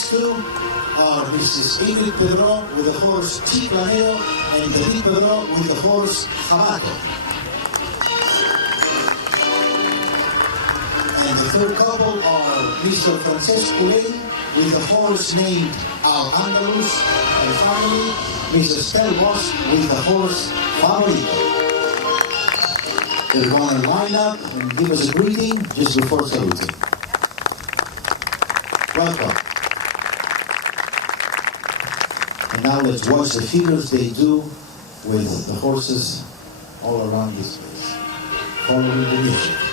next two are Mrs. Ingrid Pedro with the horse Chiclaneo and David Pedro with the horse Jabato. And the third couple are Mr. Francesco Lane with the horse named Al Andalus, and finally Mr. Stel Boss with the horse Favorito. They're going to line up and give us a greeting just before saluting. Welcome. And now let's watch the figures they do with the horses all around this place, following the music.